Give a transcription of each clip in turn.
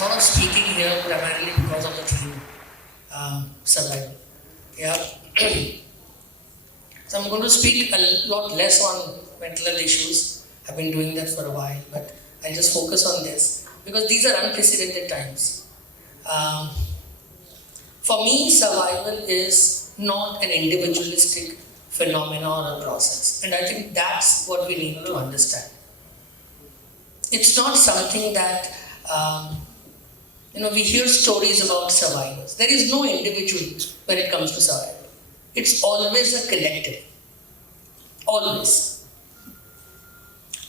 thought of speaking here primarily because of the theme, survival. Yeah. So I'm going to speak a lot less on mental health issues. I've been doing that for a while, but I'll just focus on this because these are unprecedented times. For me, survival is not an individualistic phenomenon or a process, and I think that's what we need to understand. It's not something that we hear stories about survivors. There is no individual when it comes to survival. It's always a collective. Always.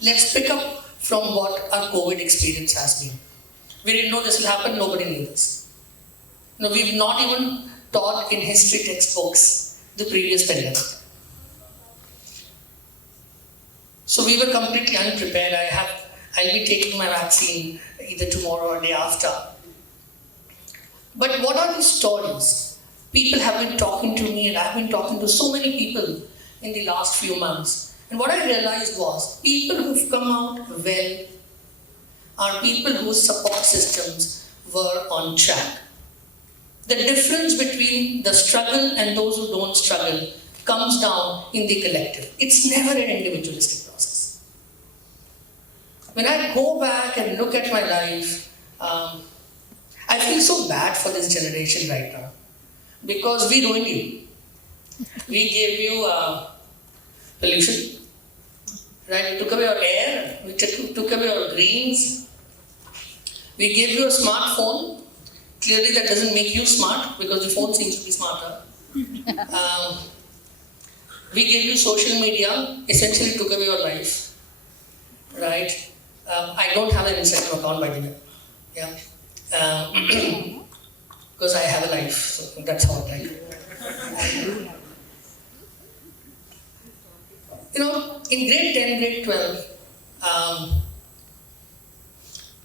Let's pick up from what our COVID experience has been. We didn't know this will happen, nobody knew this. We've not even taught in history textbooks the previous pandemic. So we were completely unprepared. I'll be taking my vaccine either tomorrow or day after. But what are these stories? People have been talking to me, and I've been talking to so many people in the last few months. And what I realized was people who've come out well are people whose support systems were on track. The difference between the struggle and those who don't struggle comes down in the collective. It's never an individualistic process. When I go back and look at my life, I feel so bad for this generation right now because we ruined you. We gave you pollution, right? We took away your air, we took away your greens. We gave you a smartphone. Clearly that doesn't make you smart because the phone seems to be smarter. We gave you social media, essentially took away your life, right? I don't have an Instagram account by the way, yeah, because I have a life, so that's how I like it. In grade 10, grade 12,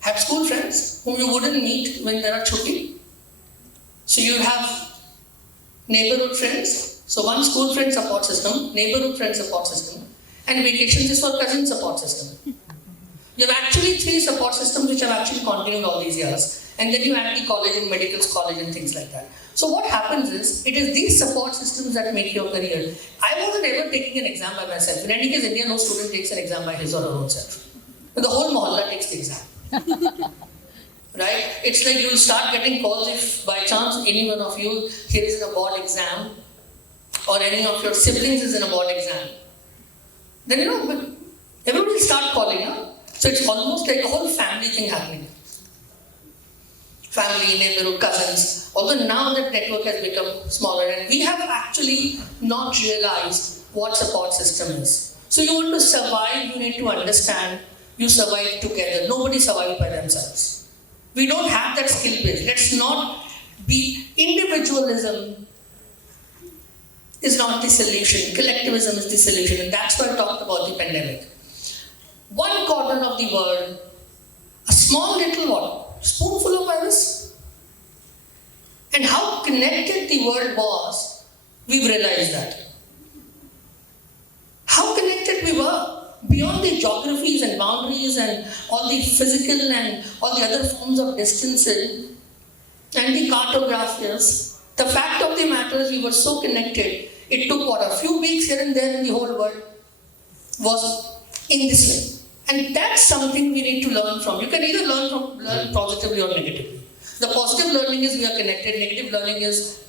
have school friends whom you wouldn't meet when there are chutti. So you have neighborhood friends. So one school friend support system, neighborhood friend support system, and vacations is for cousin support system. You have actually 3 support systems which have actually continued all these years. And then you add the college and medical college and things like that. So what happens is, it is these support systems that make your career. I wasn't ever taking an exam by myself. In any case, India, no student takes an exam by his or her own self. But the whole mohalla takes the exam. Right? It's like you'll start getting calls if by chance any one of you here is in a board exam or any of your siblings is in a board exam. Then everybody will start calling, huh? So it's almost like a whole family thing happening. Family, neighborhood, cousins. Although now that network has become smaller and we have actually not realized what support system is. So you want to survive, you need to understand you survive together. Nobody survives by themselves. We don't have that skill base. Let's not be, individualism is not the solution. Collectivism is the solution. And that's why I talked about the pandemic. One corner of the world, a small little spoonful of virus. And how connected the world was, we've realized that. How connected we were. Beyond the geographies and boundaries and all the physical and all the other forms of distancing and the cartographers, the fact of the matter is we were so connected. It took a few weeks here and there and the whole world was in this way. And that's something we need to learn from. You can either learn positively or negatively. The positive learning is we are connected. Negative learning is,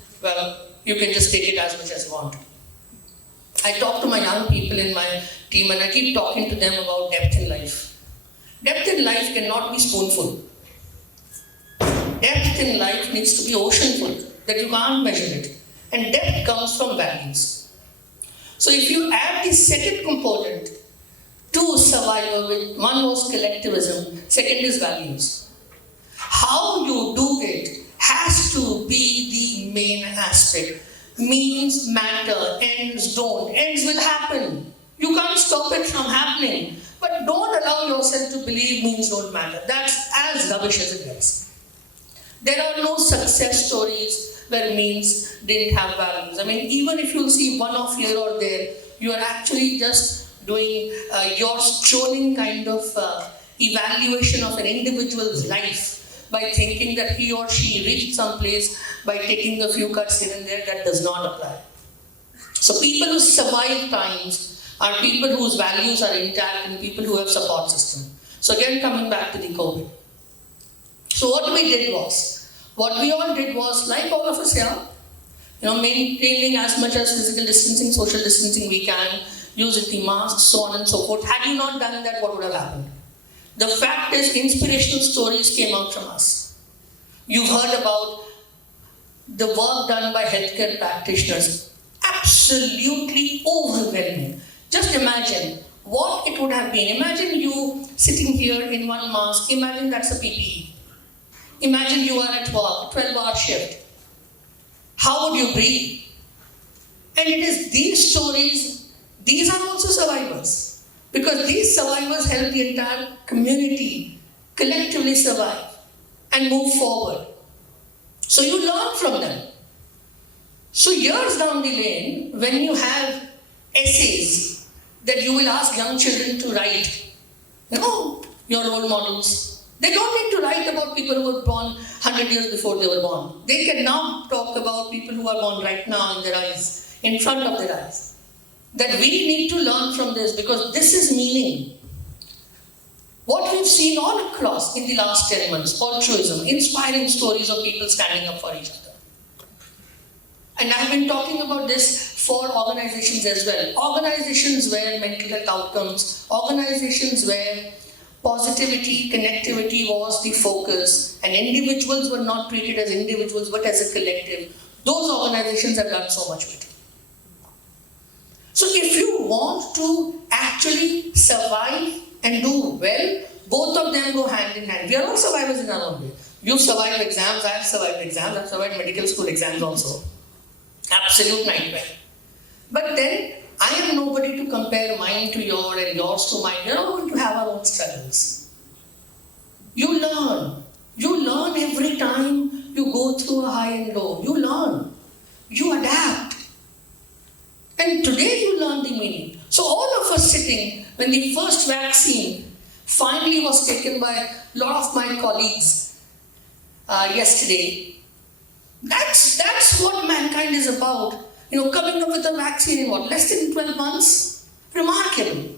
you can just take it as much as you want. I talk to my young people in my team and I keep talking to them about depth in life. Depth in life cannot be spoonful. Depth in life needs to be oceanful, that you can't measure it. And depth comes from values. So if you add the second component to survival, one was collectivism, second is values. How you do it has to be the main aspect. Means matter, ends don't. Ends will happen. You can't stop it from happening. But don't allow yourself to believe means don't matter. That's as rubbish as it gets. There are no success stories where means didn't have values. Even if you see one off here or there, you are actually just doing your strolling kind of evaluation of an individual's life by thinking that he or she reached some place by taking a few cuts here and there. That does not apply. So people who survive times are people whose values are intact and people who have support system. So again, coming back to the COVID. So what we all did was, like all of us here, maintaining as much as physical distancing, social distancing we can, using the masks, so on and so forth. Had you not done that, what would have happened? The fact is, inspirational stories came out from us. You've heard about the work done by healthcare practitioners. Absolutely overwhelming. Just imagine what it would have been. Imagine you sitting here in one mask. Imagine that's a PPE. Imagine you are at work, 12-hour shift. How would you breathe? And it is these stories, these are also survivors. Because these survivors help the entire community collectively survive and move forward. So you learn from them. So years down the lane, when you have essays that you will ask young children to write, your role models, they don't need to write about people who were born 100 years before they were born. They can now talk about people who are born right now in their eyes, in front of their eyes. That we need to learn from this, because this is meaning. What we've seen all across in the last 10 months, altruism, inspiring stories of people standing up for each other. And I've been talking about this for organizations as well. Organizations where mental health outcomes, organizations where positivity, connectivity was the focus, and individuals were not treated as individuals but as a collective. Those organizations have done so much better. So if you want to actually survive and do well, both of them go hand in hand. We are all survivors in our own way. You've survived exams, I've survived exams, I've survived medical school exams also. Absolute nightmare. But then, I am nobody to compare mine to yours and yours to mine. We are all going to have our own struggles. You learn. You learn every time you go through a high and low. You learn. You adapt. And today you learn the meaning. So all of us sitting, when the first vaccine finally was taken by a lot of my colleagues yesterday, that's what mankind is about. Coming up with a vaccine in less than 12 months? Remarkable.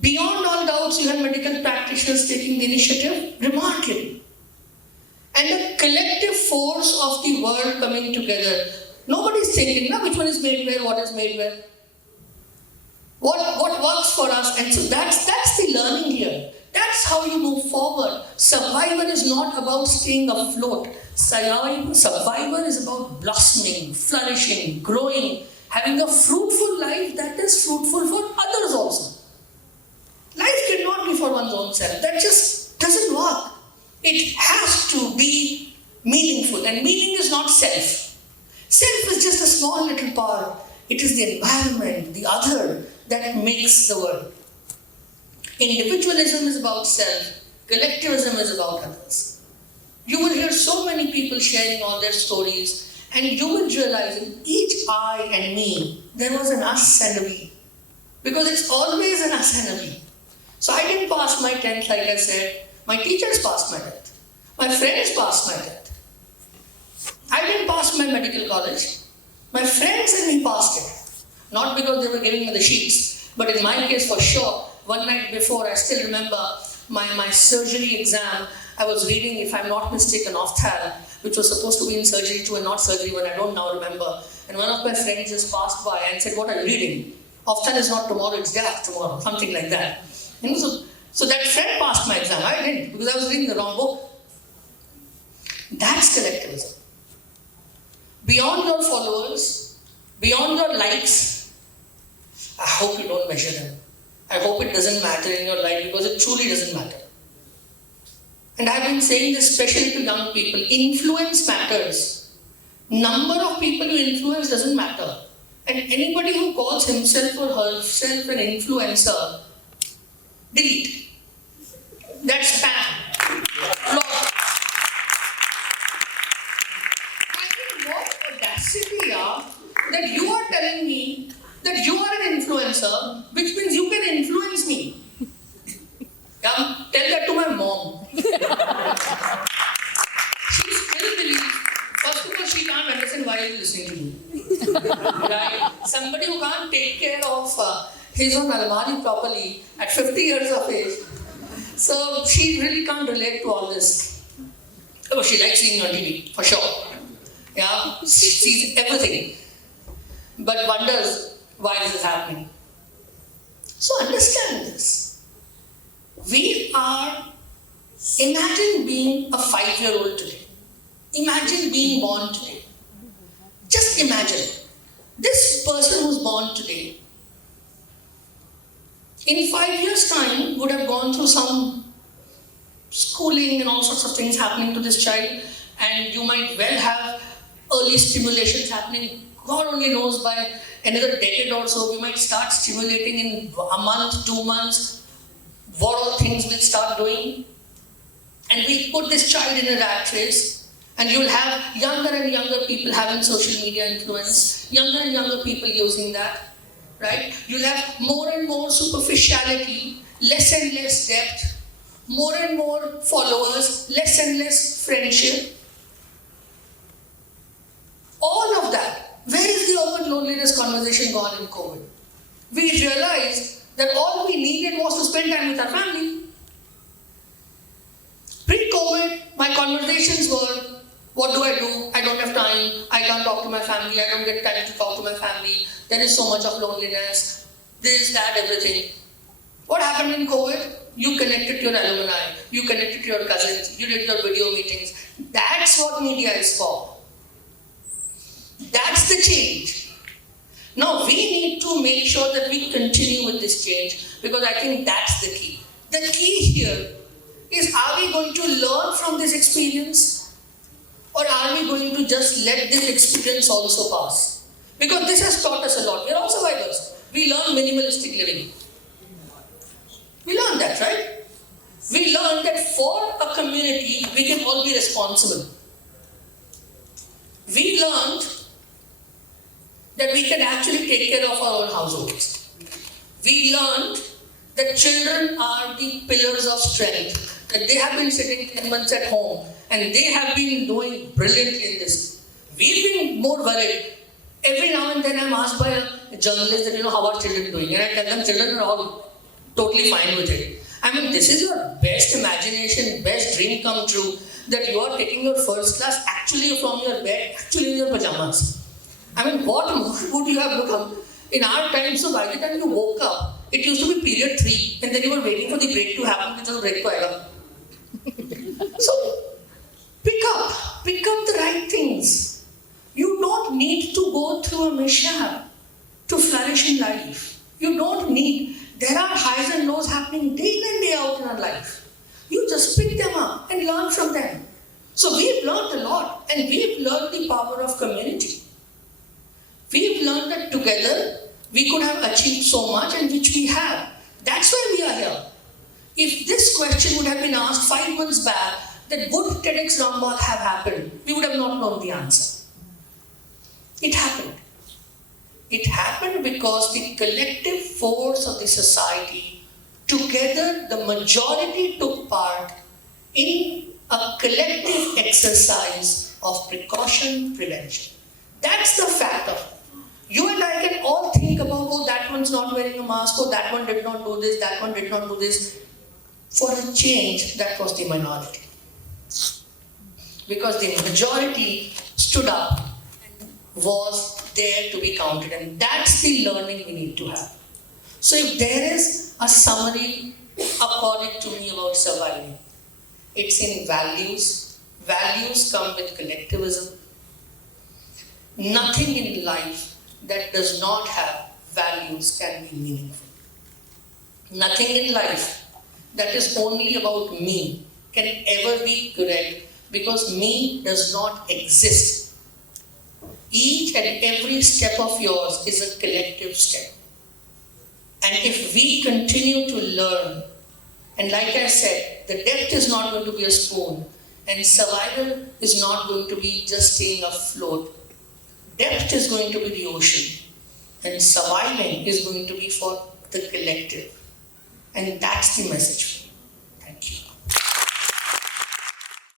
Beyond all doubts, you have medical practitioners taking the initiative. Remarkable. And the collective force of the world coming together. Nobody's thinking, which one is made where, what is made where. What works for us? And so that's the learning here. That's how you move forward. Survivor is not about staying afloat. Survivor is about blossoming, flourishing, growing, having a fruitful life that is fruitful for others also. Life cannot be for one's own self. That just doesn't work. It has to be meaningful. And meaning is not self. Self is just a small little part. It is the environment, the other, that makes the world. Individualism is about self. Collectivism is about others. You will hear so many people sharing all their stories, and you will realize in each I and me, there was an us and a we. Because it's always an us and a we. So I didn't pass my 10th, like I said. My teachers passed my 10th. My friends passed my 10th. I didn't pass my medical college. My friends and me passed it. Not because they were giving me the sheets, but in my case for sure, one night before, I still remember my surgery exam. I was reading, if I'm not mistaken, Ophthal, which was supposed to be in surgery 2 and not surgery 1, I don't now remember. And one of my friends just passed by and said, "What are you reading?" Ophthal is not tomorrow, it's day after tomorrow, something like that. So that friend passed my exam. I didn't, because I was reading the wrong book. That's collectivism. Beyond your followers, beyond your likes, I hope you don't measure them. I hope it doesn't matter in your life, because it truly doesn't matter. And I've been saying this especially to young people. Influence matters. Number of people you influence doesn't matter. And anybody who calls himself or herself an influencer, delete. That's spam. Block. I mean, what audacity that you are telling me that you are an influencer, which means you can influence me. Yeah, tell that to my mom. She still believes, first of all, she can't understand why you're listening to me. Right? Somebody who can't take care of his own almari properly at 50 years of age. So she really can't relate to all this. Oh, she likes seeing on TV, for sure. Yeah, she sees everything. But wonders why this is happening. So understand this. Imagine being a 5-year-old today. Imagine being born today. Just imagine. This person who's born today, in 5 years' time, would have gone through some schooling and all sorts of things happening to this child, and you might well have early stimulations happening. God only knows, by another decade or so, we might start stimulating in a month, 2 months, what all things we'll start doing. And we'll put this child in a rat race, and you'll have younger and younger people having social media influence, younger and younger people using that, right? You'll have more and more superficiality, less and less depth, more and more followers, less and less friendship. All of that. Where is the open loneliness conversation gone in COVID? We realized that all we needed was to spend time with our family. Pre-COVID, my conversations were, what do? I don't have time. I can't talk to my family. I don't get time to talk to my family. There is so much of loneliness. This, that, everything. What happened in COVID? You connected to your alumni. You connected to your cousins. You did your video meetings. That's what media is for. That's the change. Now we need to make sure that we continue with this change, because I think that's the key. The key here is, are we going to learn from this experience, or are we going to just let this experience also pass? Because this has taught us a lot. We're all survivors. We learn minimalistic living. We learned that, right? We learned that for a community, we can all be responsible. We learned that we can actually take care of our own households. We learned that children are the pillars of strength, that they have been sitting 10 months at home and they have been doing brilliantly in this. We've been more worried. Every now and then I'm asked by a journalist that, how are children doing? And I tell them children are all totally fine with it. I mean, this is your best imagination, best dream come true, that you are taking your first class actually from your bed, actually in your pajamas. I mean, what would you have become? In our time, so by the time you woke up, it used to be period 3, and then you were waiting for the break to happen, which was break to aega. So, pick up the right things. You don't need to go through a mishap to flourish in life. You don't need, there are highs and lows happening day in and day out in our life. You just pick them up and learn from them. So we've learned a lot, and we've learned the power of community. We've learned that together we could have achieved so much, and which we have. That's why we are here. If this question would have been asked 5 months back, that would TEDxRambaug have happened, we would have not known the answer. It happened. It happened because the collective force of the society, together the majority took part in a collective exercise of precaution prevention. That's the fact of it. You and I can all think about, oh, that one's not wearing a mask, oh, that one did not do this, that one did not do this. For a change, that was the minority. Because the majority stood up and was there to be counted, and that's the learning we need to have. So if there is a summary, according to me, about surviving, it's in values. Values come with collectivism. Nothing in life that does not have values can be meaningful. Nothing in life that is only about me can ever be correct, because me does not exist. Each and every step of yours is a collective step. And if we continue to learn, and like I said, the depth is not going to be a spoon, and survival is not going to be just staying afloat. Depth is going to be the ocean, and surviving is going to be for the collective. And that's the message.